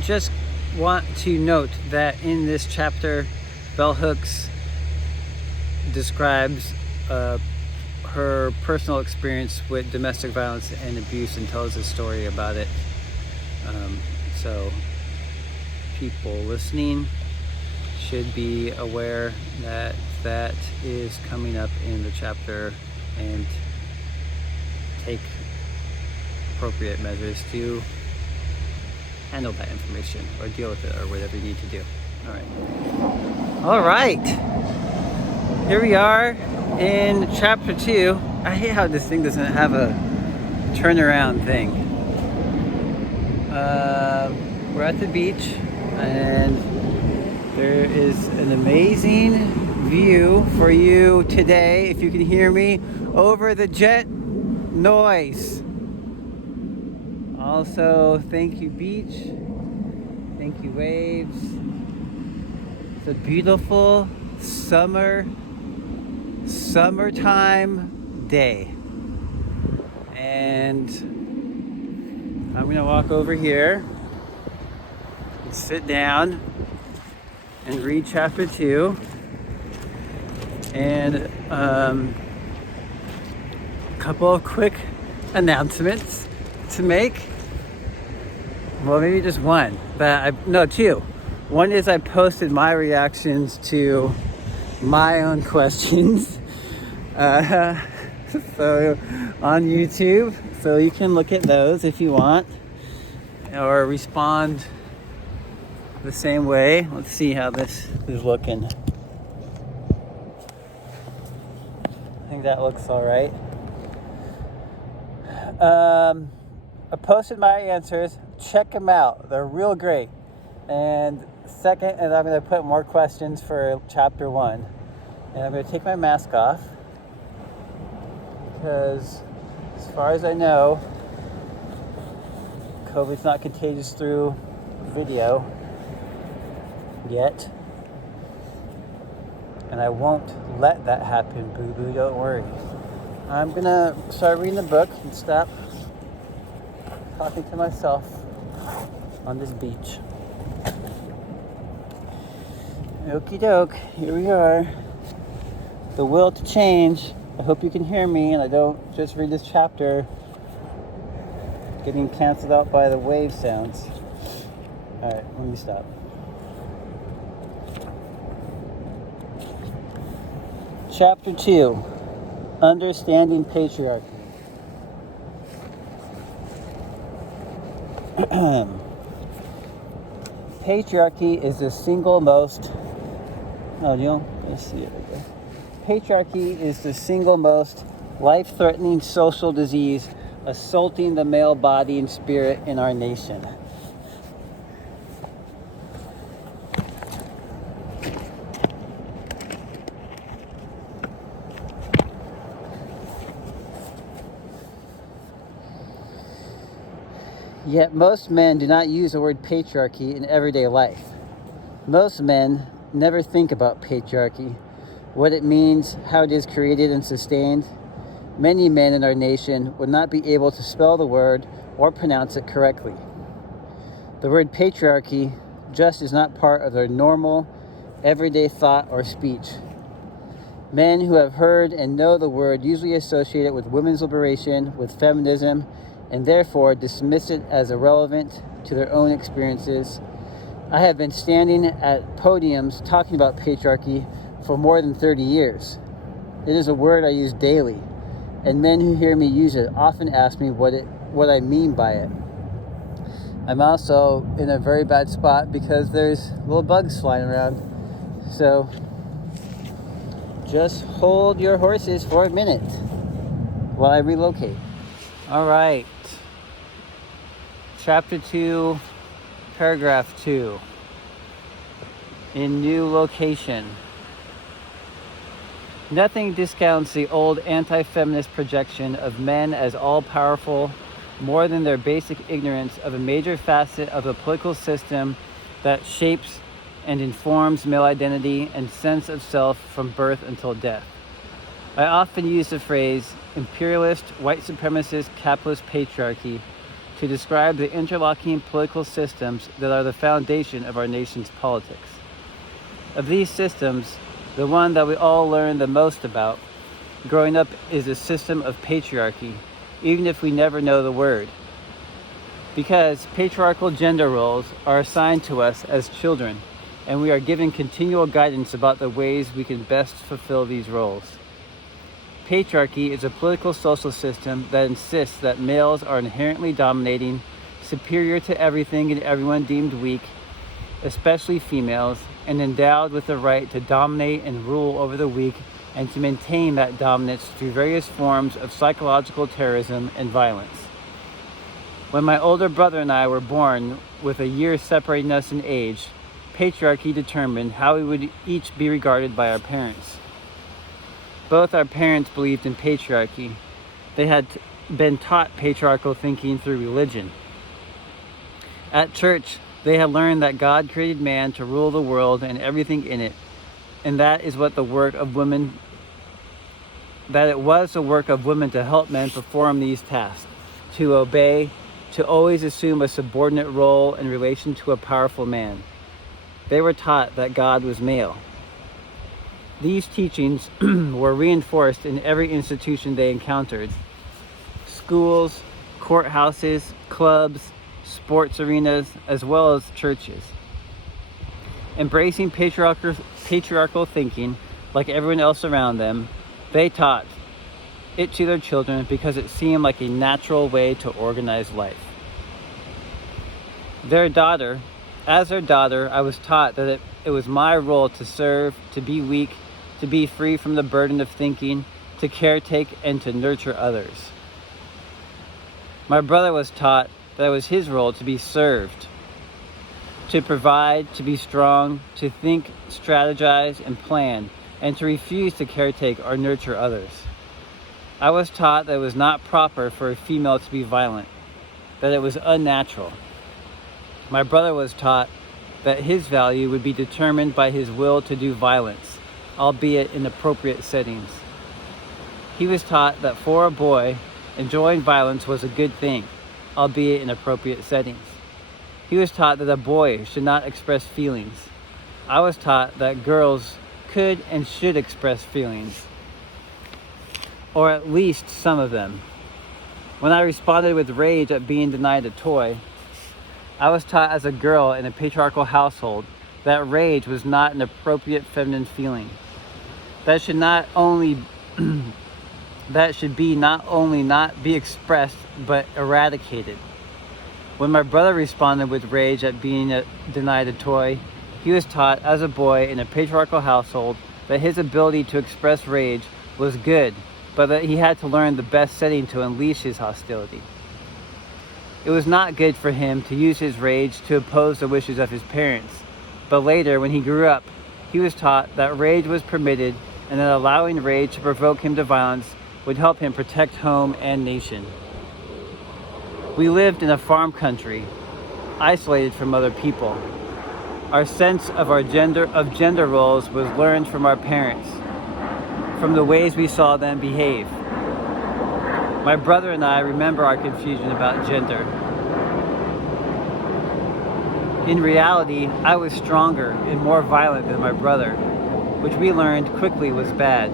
Just want to note that in this chapter, Bell Hooks describes her personal experience with domestic violence and abuse and tells a story about it. So people listening should be aware that that is coming up in the chapter and take appropriate measures to handle that information or deal with it or whatever you need to do. All right. Here we are in chapter 2. I hate how this thing doesn't have a turnaround thing. We're at the beach and there is an amazing view for you today, if you can hear me, over the jet noise. Also, thank you beach, thank you waves. It's a beautiful summertime day. And I'm gonna walk over here and sit down and read chapter 2. And a couple of quick announcements to make. Well, maybe just one, but two. One is I posted my reactions to my own questions so on YouTube, so you can look at those if you want or respond the same way. Let's see how this is looking. I think that looks all right. I posted my answers. Check them out. They're real great. And second, and I'm going to put more questions for chapter 1. And I'm going to take my mask off because, as far as I know, COVID's not contagious through video yet. And I won't let that happen, boo-boo, don't worry. I'm going to start reading the book and stop talking to myself on this beach. Okie doke, here we are. The will to change. I hope you can hear me and I don't just read this chapter getting canceled out by the wave sounds. Alright, let me stop. Chapter 2, Understanding Patriarchy. Patriarchy is the single most... let's see it right there. Patriarchy is the single most life-threatening social disease assaulting the male body and spirit in our nation. Yet most men do not use the word patriarchy in everyday life. Most men never think about patriarchy, what it means, how it is created and sustained. Many men in our nation would not be able to spell the word or pronounce it correctly. The word patriarchy just is not part of their normal, everyday thought or speech. Men who have heard and know the word usually associate it with women's liberation, with feminism, and therefore dismiss it as irrelevant to their own experiences. I have been standing at podiums talking about patriarchy for more than 30 years. It is a word I use daily, and men who hear me use it often ask me what I mean by it. I'm also in a very bad spot because there's little bugs flying around. So just hold your horses for a minute while I relocate. All right. Chapter 2, paragraph 2. In new location. Nothing discounts the old anti-feminist projection of men as all-powerful more than their basic ignorance of a major facet of the political system that shapes and informs male identity and sense of self from birth until death. I often use the phrase imperialist, white supremacist, capitalist patriarchy to describe the interlocking political systems that are the foundation of our nation's politics. Of these systems, the one that we all learn the most about growing up is a system of patriarchy, even if we never know the word. Because patriarchal gender roles are assigned to us as children, and we are given continual guidance about the ways we can best fulfill these roles. Patriarchy is a political social system that insists that males are inherently dominating, superior to everything and everyone deemed weak, especially females, and endowed with the right to dominate and rule over the weak and to maintain that dominance through various forms of psychological terrorism and violence. When my older brother and I were born, with a year separating us in age, patriarchy determined how we would each be regarded by our parents. Both our parents believed in patriarchy. They had been taught patriarchal thinking through religion. At church, they had learned that God created man to rule the world and everything in it, and that it was the work of women to help men perform these tasks, to obey, to always assume a subordinate role in relation to a powerful man. They were taught that God was male. These teachings were reinforced in every institution they encountered: schools, courthouses, clubs, sports arenas, as well as churches. Embracing patriarchal thinking, like everyone else around them, they taught it to their children because it seemed like a natural way to organize life. As their daughter, I was taught that it was my role to serve, to be weak, to be free from the burden of thinking, to caretake and to nurture others. My brother was taught that it was his role to be served, to provide, to be strong, to think, strategize, and plan, and to refuse to caretake or nurture others. I was taught that it was not proper for a female to be violent, that it was unnatural. My brother was taught that his value would be determined by his will to do violence, albeit in appropriate settings. He was taught that for a boy, enjoying violence was a good thing, albeit in appropriate settings. He was taught that a boy should not express feelings. I was taught that girls could and should express feelings, or at least some of them. When I responded with rage at being denied a toy, I was taught as a girl in a patriarchal household that rage was not an appropriate feminine feeling. That should not only not be expressed, but eradicated. When my brother responded with rage at being denied a toy, he was taught as a boy in a patriarchal household that his ability to express rage was good, but that he had to learn the best setting to unleash his hostility. It was not good for him to use his rage to oppose the wishes of his parents, but later, when he grew up, he was taught that rage was permitted and that allowing rage to provoke him to violence would help him protect home and nation. We lived in a farm country, isolated from other people. Our sense of gender roles was learned from our parents, from the ways we saw them behave. My brother and I remember our confusion about gender. In reality, I was stronger and more violent than my brother, which we learned quickly was bad.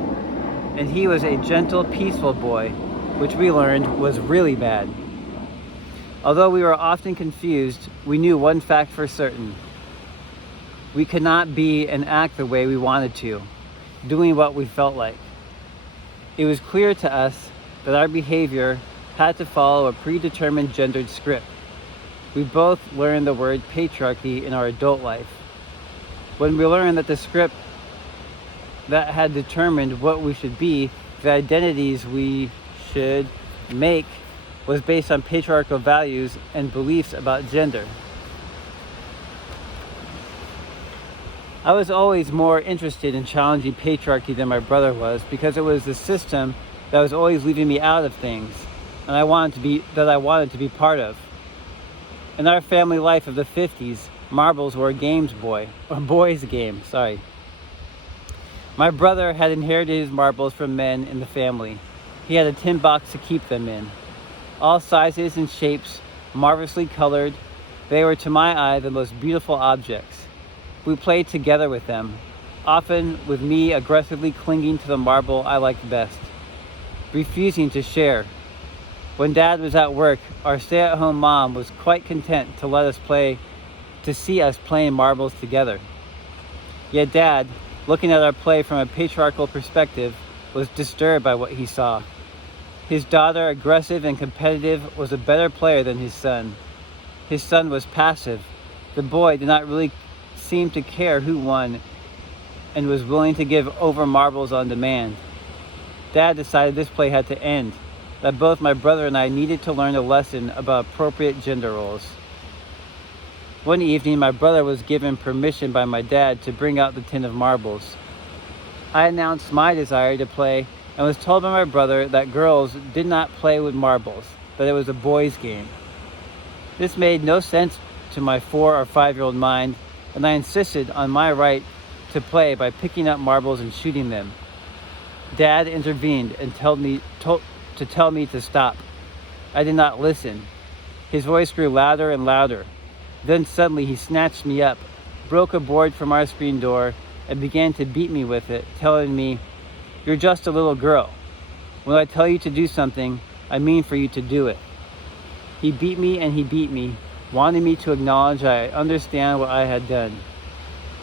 And he was a gentle, peaceful boy, which we learned was really bad. Although we were often confused, we knew one fact for certain. We could not be and act the way we wanted to, doing what we felt like. It was clear to us that our behavior had to follow a predetermined gendered script. We both learned the word patriarchy in our adult life. When we learned that the script that had determined what we should be, the identities we should make, was based on patriarchal values and beliefs about gender. I was always more interested in challenging patriarchy than my brother was, because it was the system that was always leaving me out of things and I wanted to be part of. In our family life of the 50s, marbles were a boy's game. My brother had inherited his marbles from men in the family. He had a tin box to keep them in. All sizes and shapes, marvelously colored. They were to my eye the most beautiful objects. We played together with them, often with me aggressively clinging to the marble I liked best, refusing to share. When Dad was at work, our stay-at-home mom was quite content to see us playing marbles together. Yet Dad, looking at our play from a patriarchal perspective, was disturbed by what he saw. His daughter, aggressive and competitive, was a better player than his son. His son was passive. The boy did not really seem to care who won and was willing to give over marbles on demand. Dad decided this play had to end, that both my brother and I needed to learn a lesson about appropriate gender roles. One evening, my brother was given permission by my dad to bring out the tin of marbles. I announced my desire to play and was told by my brother that girls did not play with marbles, that it was a boys' game. This made no sense to my 4 or 5-year-old mind, and I insisted on my right to play by picking up marbles and shooting them. Dad intervened and tell me to stop. I did not listen. His voice grew louder and louder. Then suddenly he snatched me up, broke a board from our screen door, and began to beat me with it, telling me, "You're just a little girl. When I tell you to do something, I mean for you to do it." He beat me, wanting me to acknowledge I understand what I had done.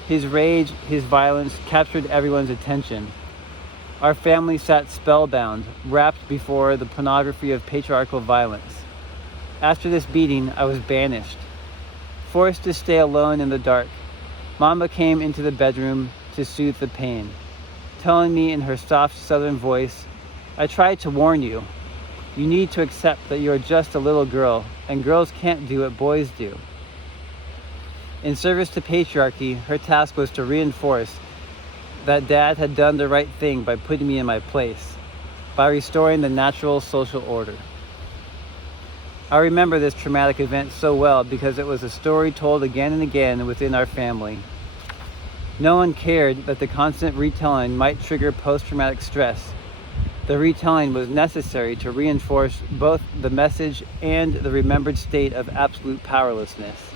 His rage, his violence captured everyone's attention. Our family sat spellbound, wrapped before the pornography of patriarchal violence. After this beating, I was banished. Forced to stay alone in the dark, Mama came into the bedroom to soothe the pain, telling me in her soft southern voice, "I tried to warn you. You need to accept that you are just a little girl, and girls can't do what boys do." In service to patriarchy, her task was to reinforce that Dad had done the right thing by putting me in my place, by restoring the natural social order. I remember this traumatic event so well because it was a story told again and again within our family. No one cared that the constant retelling might trigger post-traumatic stress. The retelling was necessary to reinforce both the message and the remembered state of absolute powerlessness.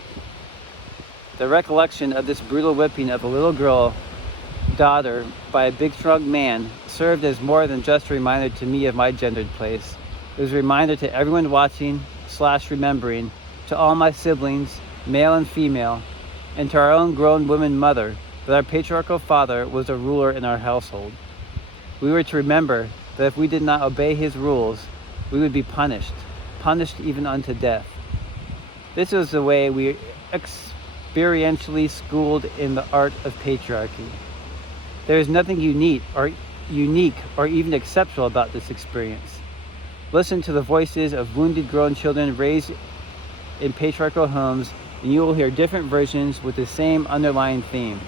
The recollection of this brutal whipping of a little girl daughter by a big strong man served as more than just a reminder to me of my gendered place. It was a reminder to everyone watching / remembering, to all my siblings, male and female, and to our own grown woman mother, that our patriarchal father was a ruler in our household. We were to remember that if we did not obey his rules, we would be punished even unto death. This was the way we experientially schooled in the art of patriarchy. There is nothing unique or even exceptional about this experience. Listen to the voices of wounded grown children raised in patriarchal homes, and you will hear different versions with the same underlying theme: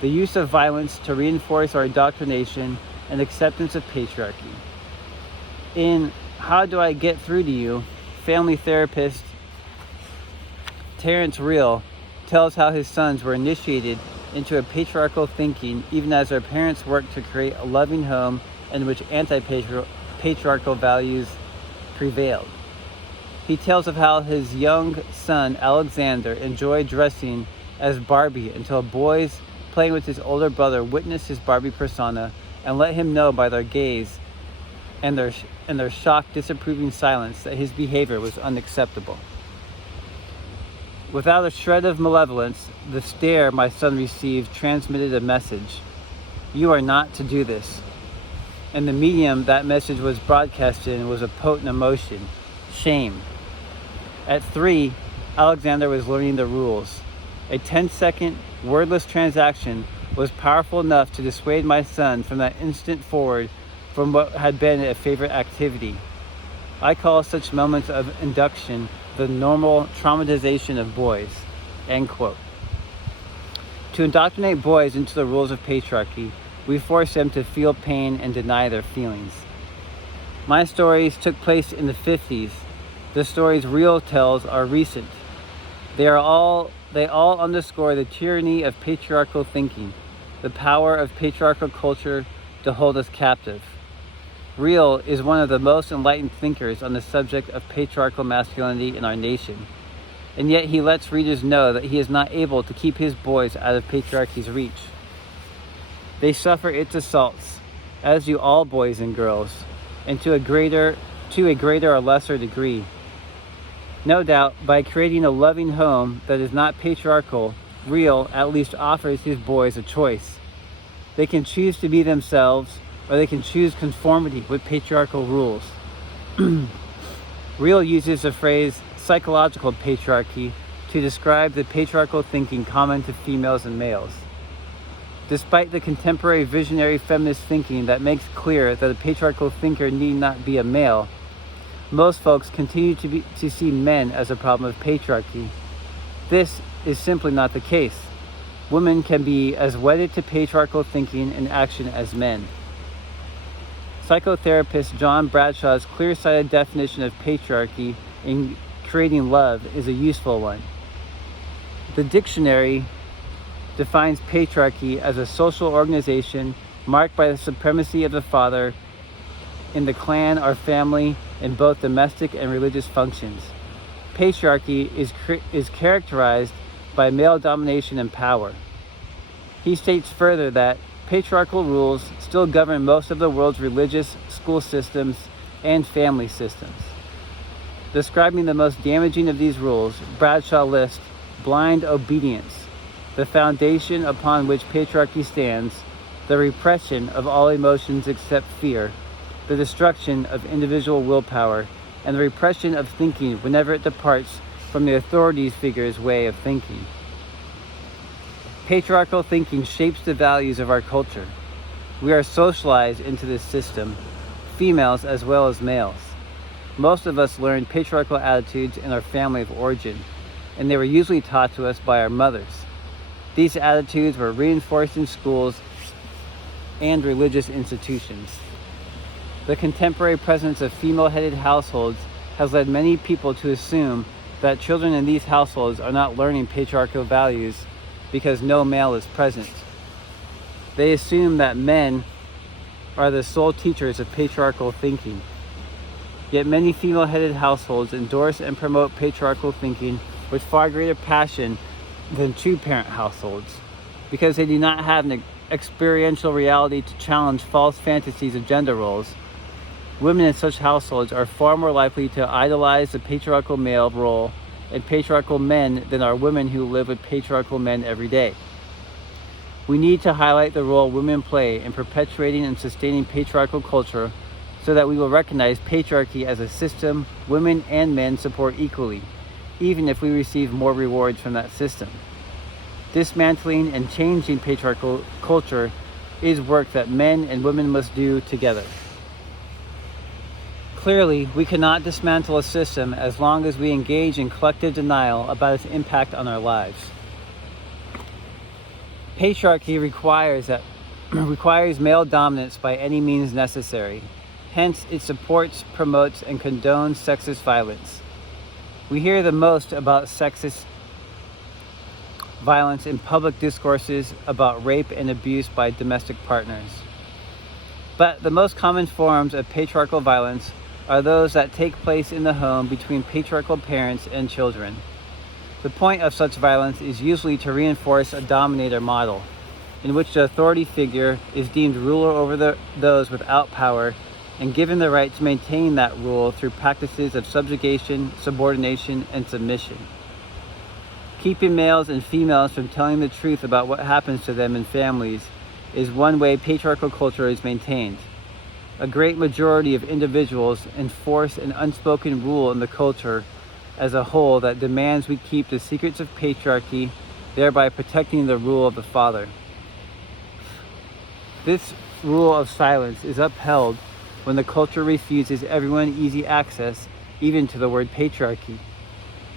the use of violence to reinforce our indoctrination and acceptance of patriarchy. In How Do I Get Through to You, family therapist Terrence Real tells how his sons were initiated into a patriarchal thinking even as their parents worked to create a loving home in which anti-patriarchal values prevailed. He tells of how his young son Alexander enjoyed dressing as Barbie until boys playing with his older brother witnessed his Barbie persona and let him know by their gaze and their shocked, disapproving silence that his behavior was unacceptable. Without a shred of malevolence, the stare my son received transmitted a message: "You are not to do this." And the medium that message was broadcast in was a potent emotion: shame. At 3, Alexander was learning the rules. A 10-second, wordless transaction was powerful enough to dissuade my son from that instant forward from what had been a favorite activity. I call such moments of induction the normal traumatization of boys." End quote. To indoctrinate boys into the rules of patriarchy, we force them to feel pain and deny their feelings. My stories took place in the 50s. The stories Real tells are recent. They all underscore the tyranny of patriarchal thinking, the power of patriarchal culture to hold us captive. Real is one of the most enlightened thinkers on the subject of patriarchal masculinity in our nation, and yet he lets readers know that he is not able to keep his boys out of patriarchy's reach. They suffer its assaults, as do all boys and girls, and to a greater or lesser degree. No doubt, by creating a loving home that is not patriarchal, Real at least offers his boys a choice. They can choose to be themselves, or they can choose conformity with patriarchal rules. Real uses the phrase psychological patriarchy to describe the patriarchal thinking common to females and males. Despite the contemporary visionary feminist thinking that makes clear that a patriarchal thinker need not be a male, most folks continue to see men as a problem of patriarchy. This is simply not the case. Women can be as wedded to patriarchal thinking and action as men. Psychotherapist John Bradshaw's clear-sighted definition of patriarchy in Creating Love is a useful one. The dictionary defines patriarchy as a social organization marked by the supremacy of the father in the clan or family in both domestic and religious functions. Patriarchy is characterized by male domination and power. He states further that patriarchal rules still govern most of the world's religious, school systems, and family systems. Describing the most damaging of these rules, Bradshaw lists blind obedience, the foundation upon which patriarchy stands, the repression of all emotions except fear, the destruction of individual willpower, and the repression of thinking whenever it departs from the authority figure's way of thinking. Patriarchal thinking shapes the values of our culture. We are socialized into this system, females as well as males. Most of us learned patriarchal attitudes in our family of origin, and they were usually taught to us by our mothers. These attitudes were reinforced in schools and religious institutions. The contemporary presence of female-headed households has led many people to assume that children in these households are not learning patriarchal values because no male is present. They assume that men are the sole teachers of patriarchal thinking. Yet many female-headed households endorse and promote patriarchal thinking with far greater passion than two-parent households, because they do not have an experiential reality to challenge false fantasies of gender roles. Women in such households are far more likely to idolize the patriarchal male role and patriarchal men than are women who live with patriarchal men every day. We need to highlight the role women play in perpetuating and sustaining patriarchal culture so that we will recognize patriarchy as a system women and men support equally, even if we receive more rewards from that system. Dismantling and changing patriarchal culture is work that men and women must do together. Clearly, we cannot dismantle a system as long as we engage in collective denial about its impact on our lives. Patriarchy requires male dominance by any means necessary. Hence, it supports, promotes, and condones sexist violence. We hear the most about sexist violence in public discourses about rape and abuse by domestic partners. But the most common forms of patriarchal violence are those that take place in the home between patriarchal parents and children. The point of such violence is usually to reinforce a dominator model, in which the authority figure is deemed ruler over those without power and given the right to maintain that rule through practices of subjugation, subordination, and submission. Keeping males and females from telling the truth about what happens to them in families is one way patriarchal culture is maintained. A great majority of individuals enforce an unspoken rule in the culture as a whole that demands we keep the secrets of patriarchy, thereby protecting the rule of the father. This rule of silence is upheld when the culture refuses everyone easy access, even to the word patriarchy.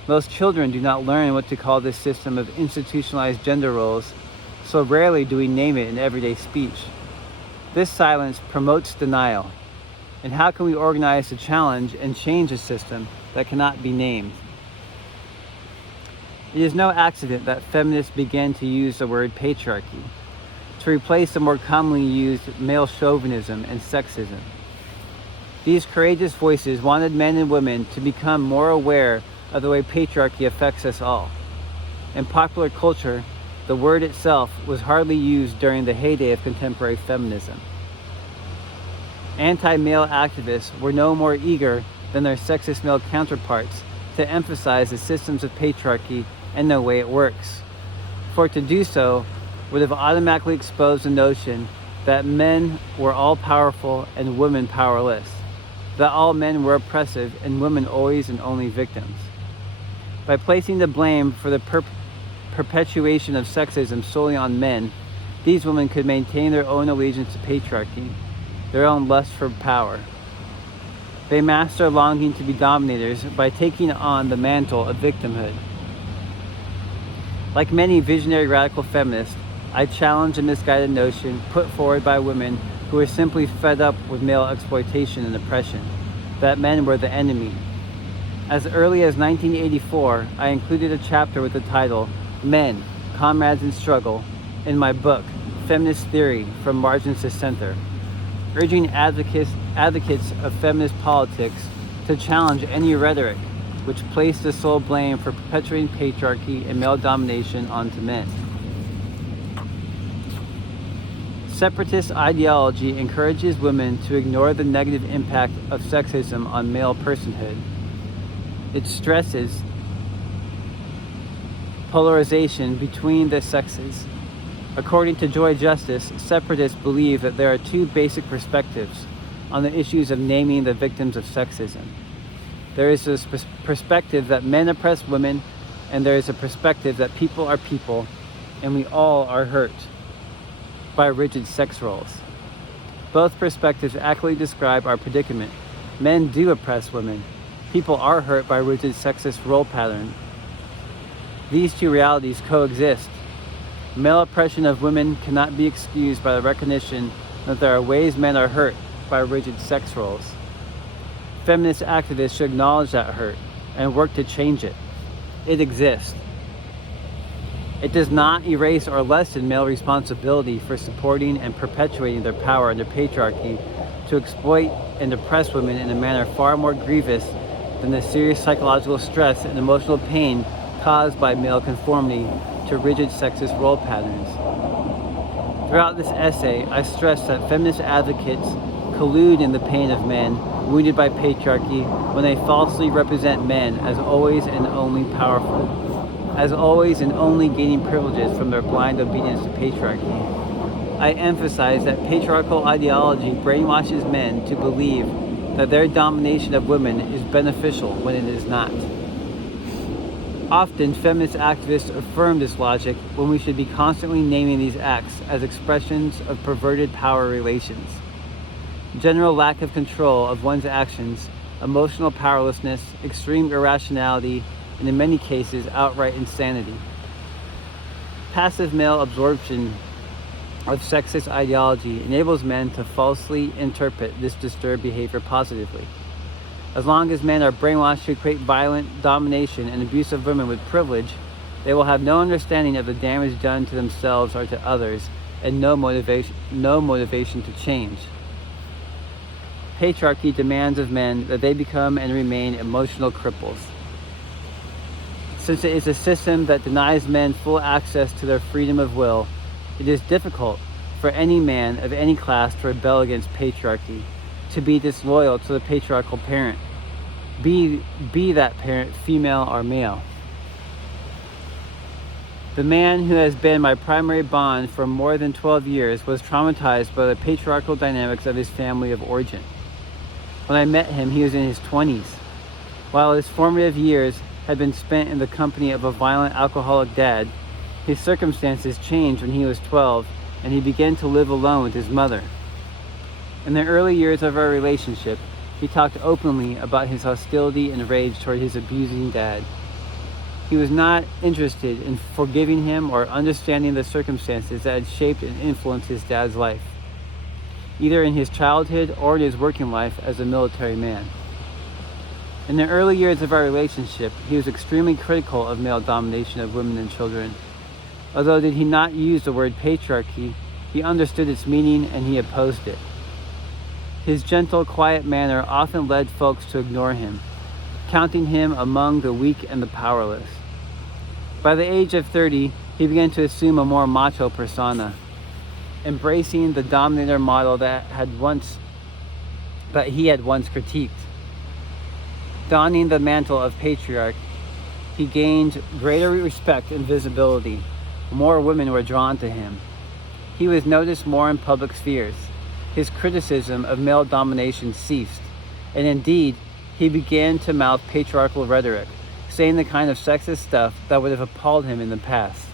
Most children do not learn what to call this system of institutionalized gender roles, so rarely do we name it in everyday speech. This silence promotes denial. And how can we organize to challenge and change a system that cannot be named? It is no accident that feminists began to use the word patriarchy to replace the more commonly used male chauvinism and sexism. These courageous voices wanted men and women to become more aware of the way patriarchy affects us all. In popular culture, the word itself was hardly used during the heyday of contemporary feminism. Anti-male activists were no more eager than their sexist male counterparts to emphasize the systems of patriarchy and the way it works. For to do so would have automatically exposed the notion that men were all-powerful and women powerless, that all men were oppressive and women always and only victims. By placing the blame for the perpetuation of sexism solely on men, these women could maintain their own allegiance to patriarchy, their own lust for power. They masked their longing to be dominators by taking on the mantle of victimhood. Like many visionary radical feminists, I challenge a misguided notion put forward by women who were simply fed up with male exploitation and oppression, that men were the enemy. As early as 1984, I included a chapter with the title, Men, Comrades in Struggle, in my book, Feminist Theory, From Margins to Center, urging advocates of feminist politics to challenge any rhetoric which placed the sole blame for perpetuating patriarchy and male domination onto men. Separatist ideology encourages women to ignore the negative impact of sexism on male personhood. It stresses polarization between the sexes. According to Joy Justice, separatists believe that there are two basic perspectives on the issues of naming the victims of sexism. There is a perspective that men oppress women, and there is a perspective that people are people, and we all are hurt by rigid sex roles. Both perspectives accurately describe our predicament. Men do oppress women. People are hurt by rigid sexist role pattern. These two realities coexist. Male oppression of women cannot be excused by the recognition that there are ways men are hurt by rigid sex roles. Feminist activists should acknowledge that hurt and work to change it. It exists. It does not erase or lessen male responsibility for supporting and perpetuating their power under patriarchy to exploit and oppress women in a manner far more grievous than the serious psychological stress and emotional pain caused by male conformity to rigid sexist role patterns. Throughout this essay, I stress that feminist advocates collude in the pain of men wounded by patriarchy when they falsely represent men as always and only powerful, as always and only gaining privileges from their blind obedience to patriarchy. I emphasize that patriarchal ideology brainwashes men to believe that their domination of women is beneficial when it is not. Often, feminist activists affirm this logic when we should be constantly naming these acts as expressions of perverted power relations. General lack of control of one's actions, emotional powerlessness, extreme irrationality, and in many cases, outright insanity. Passive male absorption of sexist ideology enables men to falsely interpret this disturbed behavior positively. As long as men are brainwashed to equate violent domination and abuse of women with privilege, they will have no understanding of the damage done to themselves or to others, and no motivation to change. Patriarchy demands of men that they become and remain emotional cripples. Since it is a system that denies men full access to their freedom of will, it is difficult for any man of any class to rebel against patriarchy, to be disloyal to the patriarchal parent, be that parent female or male. The man who has been my primary bond for more than 12 years was traumatized by the patriarchal dynamics of his family of origin. When I met him, he was in his 20s. While his formative years had been spent in the company of a violent alcoholic dad, his circumstances changed when he was 12 and he began to live alone with his mother. In the early years of our relationship, he talked openly about his hostility and rage toward his abusing dad. He was not interested in forgiving him or understanding the circumstances that had shaped and influenced his dad's life, either in his childhood or in his working life as a military man. In the early years of our relationship, he was extremely critical of male domination of women and children. Although did he not use the word patriarchy, he understood its meaning and he opposed it. His gentle, quiet manner often led folks to ignore him, counting him among the weak and the powerless. By the age of 30, he began to assume a more macho persona, embracing the dominator model that he had once critiqued. Donning the mantle of patriarch, he gained greater respect and visibility. More women were drawn to him. He was noticed more in public spheres. His criticism of male domination ceased, and indeed, he began to mouth patriarchal rhetoric, saying the kind of sexist stuff that would have appalled him in the past.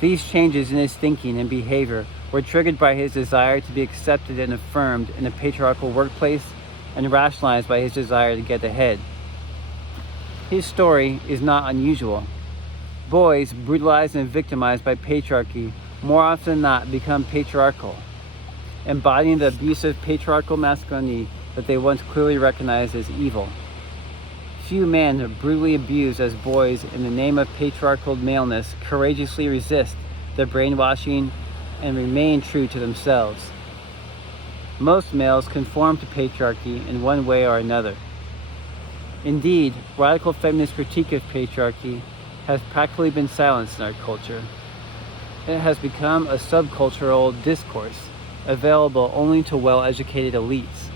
These changes in his thinking and behavior were triggered by his desire to be accepted and affirmed in a patriarchal workplace and rationalized by his desire to get ahead. His story is not unusual. Boys brutalized and victimized by patriarchy more often than not become patriarchal, embodying the abusive patriarchal masculinity that they once clearly recognized as evil. Few men brutally abused as boys in the name of patriarchal maleness courageously resist the brainwashing and remain true to themselves. Most males conform to patriarchy in one way or another. Indeed, radical feminist critique of patriarchy has practically been silenced in our culture. It has become a subcultural discourse available only to well-educated elites.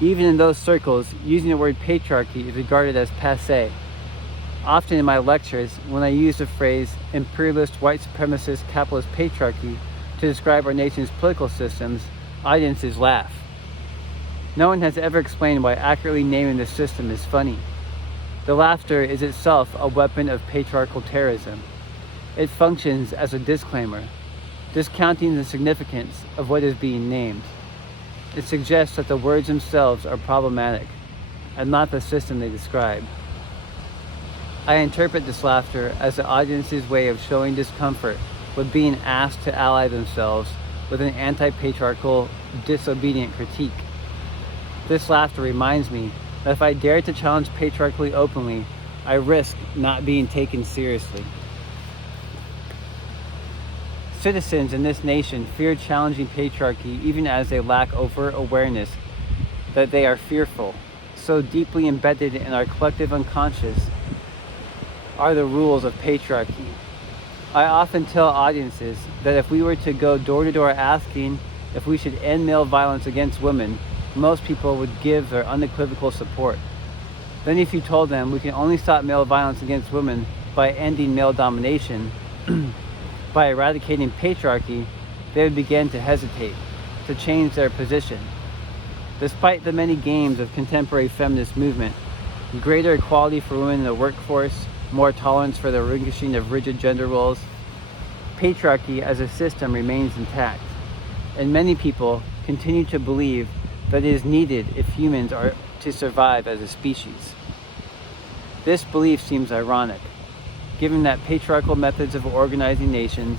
Even in those circles, using the word patriarchy is regarded as passé. Often in my lectures, when I use the phrase imperialist, white supremacist, capitalist patriarchy to describe our nation's political systems, audiences laugh. No one has ever explained why accurately naming the system is funny. The laughter is itself a weapon of patriarchal terrorism. It functions as a disclaimer, discounting the significance of what is being named. It suggests that the words themselves are problematic, and not the system they describe. I interpret this laughter as the audience's way of showing discomfort with being asked to ally themselves with an anti-patriarchal, disobedient critique. This laughter reminds me that if I dare to challenge patriarchy openly, I risk not being taken seriously. Citizens in this nation fear challenging patriarchy even as they lack overt awareness that they are fearful. So deeply embedded in our collective unconscious are the rules of patriarchy. I often tell audiences that if we were to go door to door asking if we should end male violence against women, most people would give their unequivocal support. Then if you told them we can only stop male violence against women by ending male domination, by eradicating patriarchy, they would begin to hesitate, to change their position. Despite the many games of contemporary feminist movement, greater equality for women in the workforce, more tolerance for the relinquishing of rigid gender roles, patriarchy as a system remains intact, and many people continue to believe that it is needed if humans are to survive as a species. This belief seems ironic, given that patriarchal methods of organizing nations,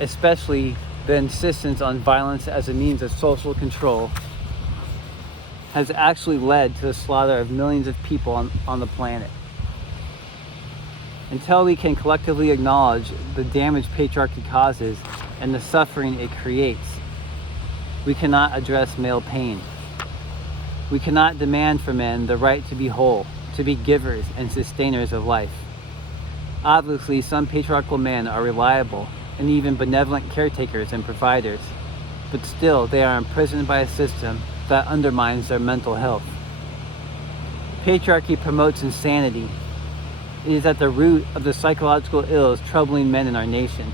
especially the insistence on violence as a means of social control, has actually led to the slaughter of millions of people on the planet. Until we can collectively acknowledge the damage patriarchy causes and the suffering it creates, we cannot address male pain. We cannot demand for men the right to be whole, to be givers and sustainers of life. Obviously, some patriarchal men are reliable and even benevolent caretakers and providers, but still they are imprisoned by a system that undermines their mental health. Patriarchy promotes insanity. It is at the root of the psychological ills troubling men in our nation.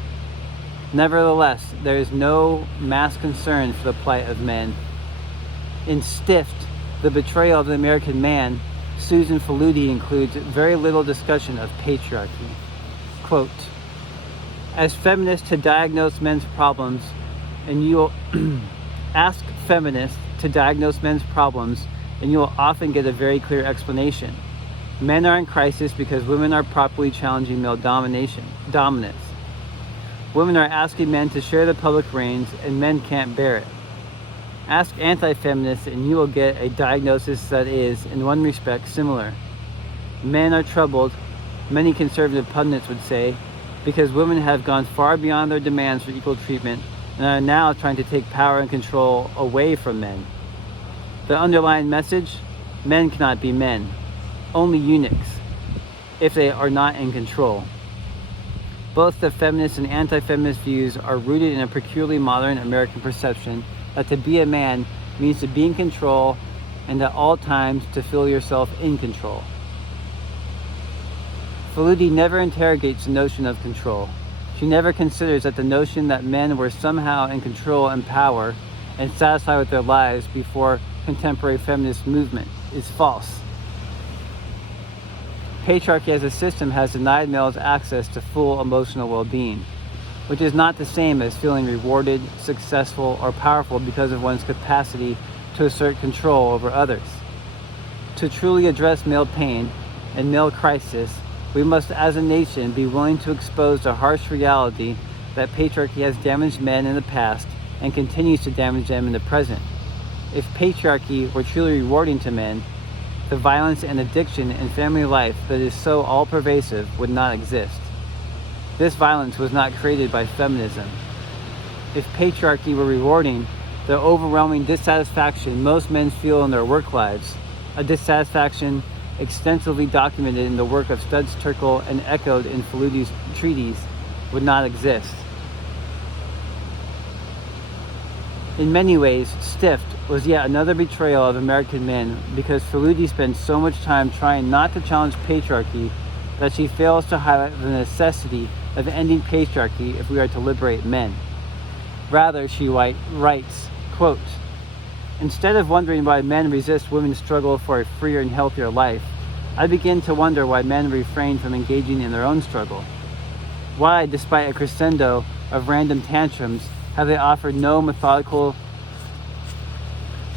Nevertheless, there is no mass concern for the plight of men. In Stift, The Betrayal of the American Man, Susan Faludi includes very little discussion of patriarchy. Quote, as feminists to diagnose men's problems, and you will ask feminists to diagnose men's problems, and you will often get a very clear explanation. Men are in crisis because women are properly challenging male dominance. Women are asking men to share the public reins, and men can't bear it. Ask anti-feminists and you will get a diagnosis that is, in one respect, similar. Men are troubled, many conservative pundits would say, because women have gone far beyond their demands for equal treatment and are now trying to take power and control away from men. The underlying message: men cannot be men, only eunuchs, if they are not in control. Both the feminist and anti-feminist views are rooted in a peculiarly modern American perception that to be a man means to be in control and at all times to feel yourself in control. Faludi never interrogates the notion of control. She never considers that the notion that men were somehow in control and power and satisfied with their lives before contemporary feminist movement is false. Patriarchy as a system has denied males access to full emotional well-being, which is not the same as feeling rewarded, successful, or powerful because of one's capacity to assert control over others. To truly address male pain and male crisis, we must as a nation be willing to expose the harsh reality that patriarchy has damaged men in the past and continues to damage them in the present. If patriarchy were truly rewarding to men, the violence and addiction in family life that is so all-pervasive would not exist. This violence was not created by feminism. If patriarchy were rewarding the overwhelming dissatisfaction most men feel in their work lives, a dissatisfaction extensively documented in the work of Studs Terkel and echoed in Faludi's treatise, would not exist. In many ways, Stift was yet another betrayal of American men because Faludi spends so much time trying not to challenge patriarchy that she fails to highlight the necessity of ending patriarchy if we are to liberate men. Rather, she writes, quote, "Instead of wondering why men resist women's struggle for a freer and healthier life, I begin to wonder why men refrain from engaging in their own struggle. Why, despite a crescendo of random tantrums, have they offered no methodical,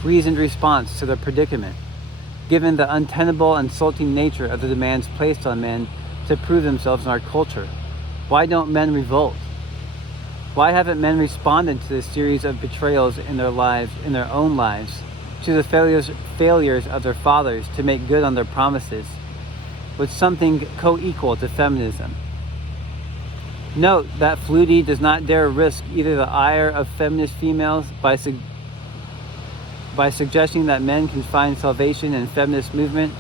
reasoned response to their predicament, given the untenable, insulting nature of the demands placed on men to prove themselves in our culture? Why don't men revolt? Why haven't men responded to the series of betrayals in their lives, in their own lives, to the failures of their fathers to make good on their promises, with something co-equal to feminism? Note that Faludi does not dare risk either the ire of feminist females by suggesting that men can find salvation in feminist movement,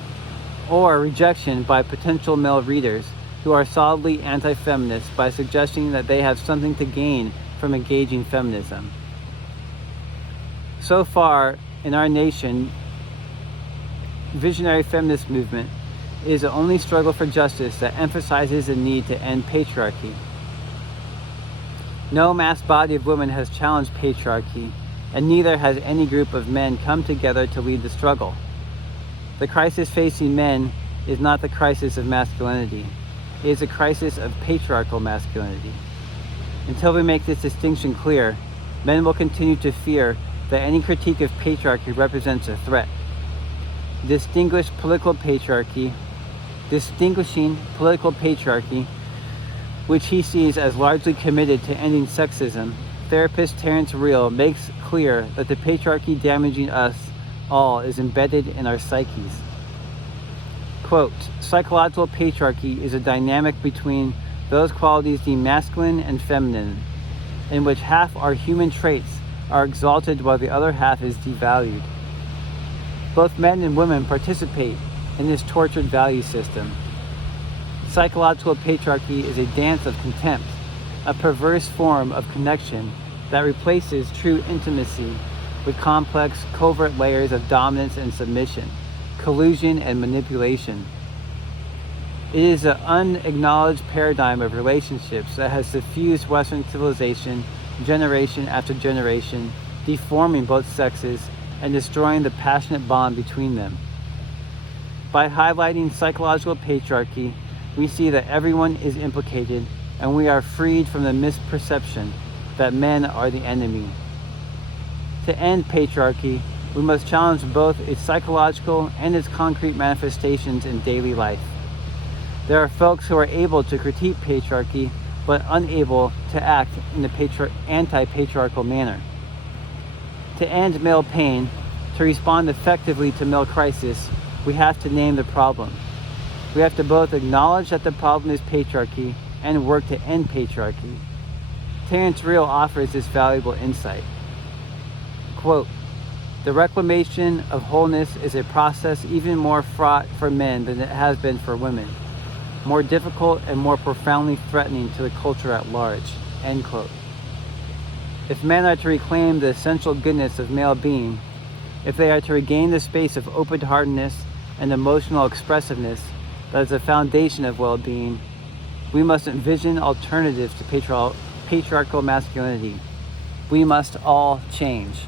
or rejection by potential male readers who are solidly anti-feminist by suggesting that they have something to gain from engaging feminism. So far, in our nation, visionary feminist movement is the only struggle for justice that emphasizes the need to end patriarchy. No mass body of women has challenged patriarchy, and neither has any group of men come together to lead the struggle. The crisis facing men is not the crisis of masculinity. It is a crisis of patriarchal masculinity. Until we make this distinction clear, men will continue to fear that any critique of patriarchy represents a threat. Distinguishing political patriarchy, which he sees as largely committed to ending sexism, therapist Terrence Real makes clear that the patriarchy damaging us all is embedded in our psyches. Quote, "Psychological patriarchy is a dynamic between those qualities deemed masculine and feminine, in which half our human traits are exalted while the other half is devalued. Both men and women participate in this tortured value system. Psychological patriarchy is a dance of contempt, a perverse form of connection that replaces true intimacy with complex, covert layers of dominance and submission, collusion and manipulation. It is an unacknowledged paradigm of relationships that has suffused Western civilization generation after generation, deforming both sexes and destroying the passionate bond between them. By highlighting psychological patriarchy, we see that everyone is implicated and we are freed from the misperception that men are the enemy. To end patriarchy, we must challenge both its psychological and its concrete manifestations in daily life. There are folks who are able to critique patriarchy, but unable to act in an anti-patriarchal manner. To end male pain, to respond effectively to male crisis, we have to name the problem. We have to both acknowledge that the problem is patriarchy and work to end patriarchy. Terence Real offers this valuable insight. Quote, "The reclamation of wholeness is a process even more fraught for men than it has been for women, more difficult and more profoundly threatening to the culture at large." End quote. If men are to reclaim the essential goodness of male being, if they are to regain the space of open-heartedness and emotional expressiveness that is the foundation of well-being, we must envision alternatives to patriarchal masculinity. We must all change.